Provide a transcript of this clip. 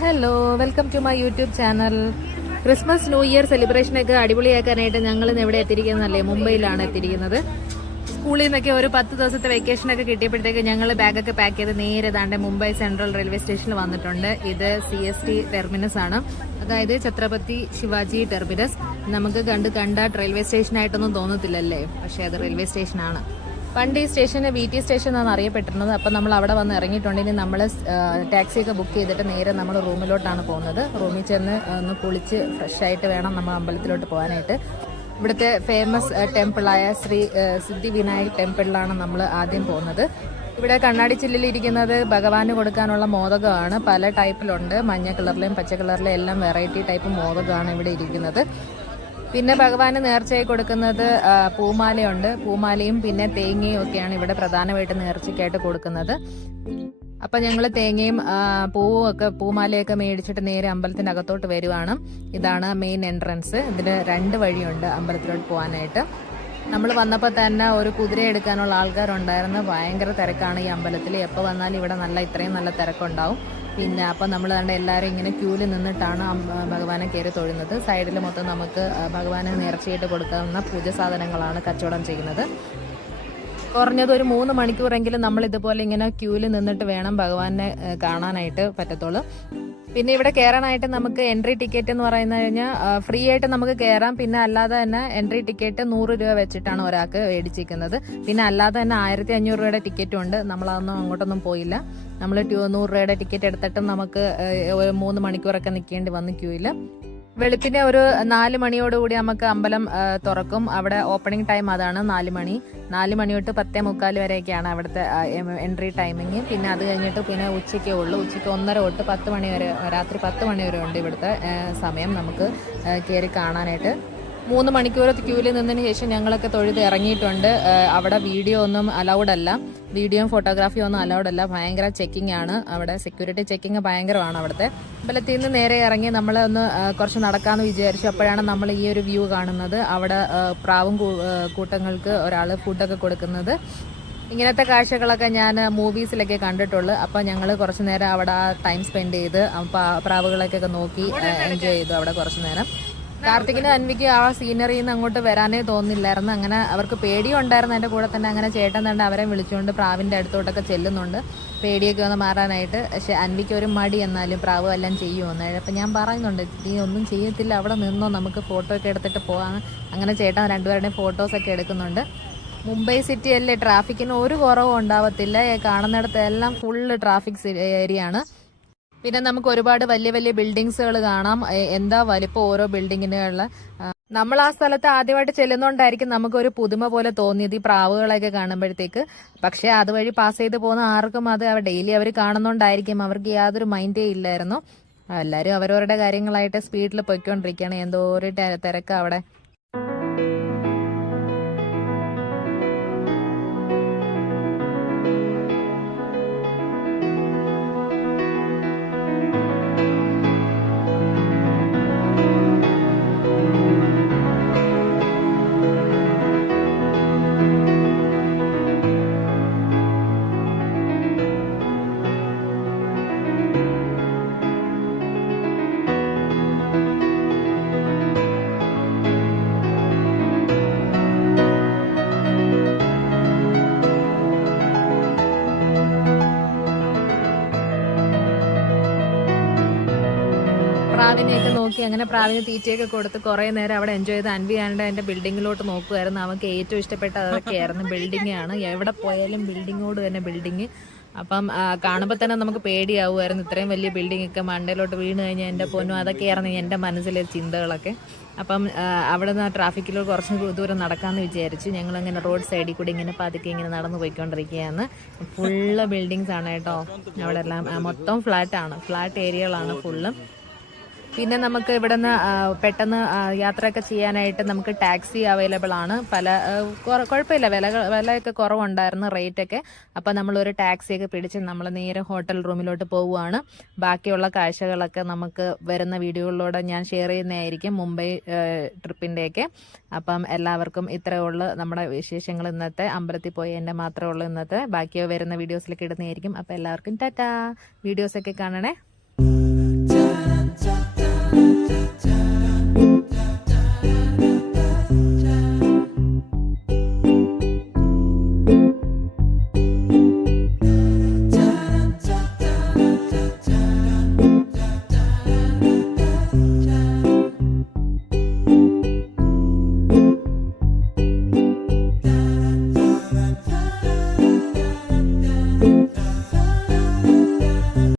Hello, welcome to my YouTube channel. Christmas new year സെലിബ്രേഷനൊക്കെ അടിപൊളിയാക്കാനായിട്ട് ഞങ്ങൾ ഇന്ന് എവിടെ എത്തിയിരിക്കുന്നതല്ലേ? മുംബൈയിലാണ് എത്തിയിരിക്കുന്നത്. സ്കൂളിൽ നിന്നൊക്കെ ഒരു 10 ദിവസത്തെ വെക്കേഷനൊക്കെ കിട്ടിയപ്പോഴത്തേക്ക് ഞങ്ങൾ ബാഗൊക്കെ പാക്ക് ചെയ്ത് നേരെ താണ്ടെ മുംബൈ സെൻട്രൽ റെയിൽവേ സ്റ്റേഷനിൽ വന്നിട്ടുണ്ട്. ഇത് CST ടെർമിനസ് ആണ്, അതായത് ഛത്രപതി ശിവാജി ടെർമിനസ്. നമുക്ക് കണ്ട റെയിൽവേ സ്റ്റേഷനായിട്ടൊന്നും തോന്നത്തില്ലല്ലേ, പക്ഷെ അത് റെയിൽവേ സ്റ്റേഷനാണ്. പണ്ട് ഈ സ്റ്റേഷന് VT സ്റ്റേഷൻ എന്നാണ് അറിയപ്പെട്ടിരുന്നത്. അപ്പം നമ്മൾ അവിടെ വന്ന് ഇറങ്ങിയിട്ടുണ്ടെങ്കിൽ നമ്മൾ ടാക്സിയൊക്കെ ബുക്ക് ചെയ്തിട്ട് നേരെ നമ്മൾ റൂമിലോട്ടാണ് പോകുന്നത്. റൂമിൽ ചെന്ന് ഒന്ന് കുളിച്ച് ഫ്രഷ് ആയിട്ട് വേണം നമ്മൾ അമ്പലത്തിലോട്ട് പോകാനായിട്ട്. ഇവിടുത്തെ ഫേമസ് ടെമ്പിളായ ശ്രീ സിദ്ധിവിനായക് ടെമ്പിളിലാണ് നമ്മൾ ആദ്യം പോകുന്നത്. ഇവിടെ കണ്ണാടി ചില്ലിലിരിക്കുന്നത് ഭഗവാന് കൊടുക്കാനുള്ള മോദകമാണ്. പല ടൈപ്പിലുണ്ട്, മഞ്ഞ കളറിലെയും പച്ച കളറിലെയും എല്ലാം വെറൈറ്റി ടൈപ്പ് മോദകമാണ് ഇവിടെ ഇരിക്കുന്നത്. പിന്നെ ഭഗവാന് നേർച്ചയായി കൊടുക്കുന്നത് പൂമാലയുണ്ട്. പൂമാലയും പിന്നെ തേങ്ങയും ഒക്കെയാണ് ഇവിടെ പ്രധാനമായിട്ട് നേർച്ചയ്ക്കായിട്ട് കൊടുക്കുന്നത്. അപ്പം ഞങ്ങൾ തേങ്ങയും പൂവും ഒക്കെ പൂമാലയൊക്കെ മേടിച്ചിട്ട് നേരെ അമ്പലത്തിന്റെ അകത്തോട്ട് വരുവാണ്. ഇതാണ് മെയിൻ എൻട്രൻസ്. ഇതിന് 2 വഴിയുണ്ട് അമ്പലത്തിലോട്ട് പോകാനായിട്ട്. നമ്മൾ വന്നപ്പോൾ തന്നെ ഒരു കുതിര എടുക്കാനുള്ള ആൾക്കാരുണ്ടായിരുന്നു. ഭയങ്കര തിരക്കാണ് ഈ അമ്പലത്തിൽ. എപ്പോൾ വന്നാലും ഇവിടെ ഇത്രയും നല്ല തിരക്കുണ്ടാവും. പിന്നെ അപ്പം നമ്മൾ കണ്ട എല്ലാവരും ഇങ്ങനെ ക്യൂവിൽ നിന്നിട്ടാണ് ഭഗവാനെ കയറി തൊഴുന്നത്. സൈഡിൽ മൊത്തം നമുക്ക് ഭഗവാനെ നേർച്ചയായിട്ട് കൊടുക്കാവുന്ന പൂജ സാധനങ്ങളാണ് കച്ചവടം ചെയ്യുന്നത്. കുറഞ്ഞത് ഒരു 3 മണിക്കൂറെങ്കിലും നമ്മൾ ഇതുപോലെ ഇങ്ങനെ ക്യൂവിൽ നിന്നിട്ട് വേണം ഭഗവാനെ കാണാനായിട്ട് പറ്റത്തുള്ളൂ. പിന്നെ ഇവിടെ കയറാനായിട്ട് നമുക്ക് എൻട്രി ടിക്കറ്റ് എന്ന് പറയുന്നത് കഴിഞ്ഞാൽ ഫ്രീ ആയിട്ട് നമുക്ക് കയറാം. പിന്നെ അല്ലാതെ തന്നെ എൻട്രി ടിക്കറ്റ് 100 രൂപ വെച്ചിട്ടാണ് ഒരാൾക്ക് മേടിച്ചിരിക്കുന്നത്. പിന്നെ അല്ലാതെ തന്നെ 1500 രൂപയുടെ ടിക്കറ്റും ഉണ്ട്. നമ്മളതൊന്നും അങ്ങോട്ടൊന്നും പോയില്ല. നമ്മൾ 100 രൂപയുടെ ടിക്കറ്റ് എടുത്തിട്ടും നമുക്ക് 3 മണിക്കൂറൊക്കെ നിൽക്കേണ്ടി വന്നു ക്യൂവിൽ. വെളുപ്പിനെ ഒരു 4 മണിയോടുകൂടി നമുക്ക് അമ്പലം തുറക്കും. അവിടെ ഓപ്പണിംഗ് ടൈം അതാണ് 4 മണി. 4 മണി തൊട്ട് 10:45 വരെയൊക്കെയാണ് അവിടുത്തെ എൻട്രി ടൈമിങ്. പിന്നെ അത് കഴിഞ്ഞിട്ട് പിന്നെ ഉച്ചയ്ക്കേ ഉള്ളൂ. ഉച്ചയ്ക്ക് 1:30 തൊട്ട് 10 മണി വരെ, രാത്രി 10 മണി വരെ ഉണ്ട് ഇവിടുത്തെ സമയം നമുക്ക് കയറി കാണാനായിട്ട്. 3 മണിക്കൂർ ക്യൂവിൽ നിന്നതിന് ശേഷം ഞങ്ങളൊക്കെ തൊഴുത് ഇറങ്ങിയിട്ടുണ്ട്. അവിടെ വീഡിയോ ഒന്നും അലൗഡ് അല്ല, വീഡിയോയും ഫോട്ടോഗ്രാഫിയും ഒന്നും അലൗഡ് അല്ല. ഭയങ്കര ചെക്കിംഗ് ആണ് അവിടെ, സെക്യൂരിറ്റി ചെക്കിങ് ഭയങ്കരമാണ് അവിടുത്തെ. അമ്പലത്തിൽ നിന്ന് നേരെ ഇറങ്ങി നമ്മൾ ഒന്ന് കുറച്ച് നടക്കാമെന്ന് വിചാരിച്ചു. അപ്പോഴാണ് നമ്മൾ ഈ ഒരു വ്യൂ കാണുന്നത്. അവിടെ പ്രാവും കൂട്ടങ്ങൾക്ക് ഒരാൾ ഫുഡൊക്കെ കൊടുക്കുന്നത്. ഇങ്ങനത്തെ കാഴ്ചകളൊക്കെ ഞാൻ മൂവീസിലൊക്കെ കണ്ടിട്ടുള്ളൂ. അപ്പം ഞങ്ങൾ കുറച്ച് നേരം അവിടെ ടൈം സ്പെൻഡ് ചെയ്ത് പ്രാവുകളൊക്കെ നോക്കി എൻജോയ് ചെയ്തു അവിടെ കുറച്ച് നേരം. കാർത്തികിനും അൻവിക്കും ആ സീനറിയിൽ നിന്ന് അങ്ങോട്ട് വരാനേ തോന്നില്ലായിരുന്നു. അങ്ങനെ അവർക്ക് പേടിയും ഉണ്ടായിരുന്നു. എൻ്റെ കൂടെ തന്നെ അങ്ങനെ ചേട്ടൻ തന്നെ അവരെ വിളിച്ചുകൊണ്ട് പ്രാവിൻ്റെ അടുത്തോട്ടൊക്കെ ചെല്ലുന്നുണ്ട്, പേടിയൊക്കെ ഒന്ന് മാറാനായിട്ട്. പക്ഷെ അൻവിക്ക് ഒരു മടി, എന്നാലും പ്രാവ് എല്ലാം ചെയ്യുമെന്ന്. അപ്പം ഞാൻ പറയുന്നുണ്ട്, നീ ഒന്നും ചെയ്യത്തില്ല, അവിടെ നിന്നോ, നമുക്ക് ഫോട്ടോ ഒക്കെ എടുത്തിട്ട് പോകാം. അങ്ങനെ ചേട്ടൻ രണ്ടുപേരുടെയും ഫോട്ടോസൊക്കെ എടുക്കുന്നുണ്ട്. മുംബൈ സിറ്റി അല്ലേ, ട്രാഫിക്കിന് ഒരു കുറവും ഉണ്ടാവത്തില്ല. കാണുന്നിടത്ത് എല്ലാം ഫുള്ള് ട്രാഫിക് ഏരിയ ആണ്. പിന്നെ നമുക്ക് ഒരുപാട് വലിയ വലിയ ബിൽഡിങ്സുകൾ കാണാം. എന്താ വലിപ്പം ഓരോ ബിൽഡിങ്ങിനുള്ള. നമ്മൾ ആ സ്ഥലത്ത് ആദ്യമായിട്ട് ചെല്ലുന്നോണ്ടായിരിക്കും നമുക്കൊരു പുതുമ പോലെ തോന്നിയത് ഈ പ്രാവുകളൊക്കെ കാണുമ്പോഴത്തേക്ക്. പക്ഷെ അതുവഴി പാസ് ചെയ്ത് പോകുന്ന ആർക്കും അത് ഡെയിലി അവർ കാണുന്നോണ്ടായിരിക്കും അവർക്ക് യാതൊരു മൈൻഡേ ഇല്ലായിരുന്നു. എല്ലാവരും അവരവരുടെ കാര്യങ്ങളായിട്ട് സ്പീഡിൽ പൊയ്ക്കൊണ്ടിരിക്കുകയാണ്. എന്തോ ഒരു തിരക്ക് അവിടെ. പ്രാവിനെയൊക്കെ നോക്കി അങ്ങനെ പ്രാവിന് തീറ്റയൊക്കെ കൊടുത്ത് കുറേ നേരം അവിടെ എൻജോയ് ചെയ്ത് അൻവി എൻ്റെ ബിൽഡിങ്ങിലോട്ട് നോക്കുമായിരുന്നു. അവർക്ക് ഏറ്റവും ഇഷ്ടപ്പെട്ട അതൊക്കെയായിരുന്നു. ബിൽഡിംഗ് ആണ്, എവിടെ പോയാലും ബിൽഡിങ്ങോട് തന്നെ ബിൽഡിങ്. അപ്പം കാണുമ്പോൾ തന്നെ നമുക്ക് പേടിയാവുമായിരുന്നു. ഇത്രയും വലിയ ബിൽഡിംഗ് ഒക്കെ മണ്ടയിലോട്ട് വീണ് കഴിഞ്ഞാൽ എൻ്റെ പൊന്നും, അതൊക്കെയായിരുന്നു എൻ്റെ മനസ്സിലെ ചിന്തകളൊക്കെ. അപ്പം അവിടെ നിന്ന് ട്രാഫിക്കിൽ കുറച്ച് ദൂരം നടക്കാമെന്ന് വിചാരിച്ചു. ഞങ്ങളിങ്ങനെ റോഡ് സൈഡിൽ കൂടി ഇങ്ങനെ പതുക്കെ ഇങ്ങനെ നടന്നു പോയിക്കൊണ്ടിരിക്കുകയാണ്. ഫുള്ള് ബിൽഡിങ്സ് ആണ് കേട്ടോ. അവിടെ എല്ലാം മൊത്തം ഫ്ലാറ്റ് ഏരിയകളാണ് ഫുള്ളും. പിന്നെ നമുക്ക് ഇവിടെ നിന്ന് പെട്ടെന്ന് യാത്രയൊക്കെ ചെയ്യാനായിട്ട് നമുക്ക് ടാക്സി അവൈലബിൾ ആണ്. കുഴപ്പമില്ല, വിലയൊക്കെ കുറവുണ്ടായിരുന്നു റേറ്റൊക്കെ. അപ്പം നമ്മളൊരു ടാക്സിയൊക്കെ പിടിച്ച് നമ്മൾ നേരെ ഹോട്ടൽ റൂമിലോട്ട് പോവുകയാണ്. ബാക്കിയുള്ള കാഴ്ചകളൊക്കെ നമുക്ക് വരുന്ന വീഡിയോകളിലൂടെ ഞാൻ ഷെയർ ചെയ്യുന്നതായിരിക്കും, മുംബൈ ട്രിപ്പിൻ്റെയൊക്കെ. അപ്പം എല്ലാവർക്കും ഇത്രയേ ഉള്ളൂ നമ്മുടെ വിശേഷങ്ങൾ ഇന്നത്തെ. അമ്പലത്തിൽ പോയി എൻ്റെ മാത്രമേ ഉള്ളൂ ഇന്നത്തെ. ബാക്കിയോ വരുന്ന വീഡിയോസിലൊക്കെ ഇടുന്നതായിരിക്കും. അപ്പം എല്ലാവർക്കും ടാറ്റാ. വീഡിയോസൊക്കെ കാണണേ.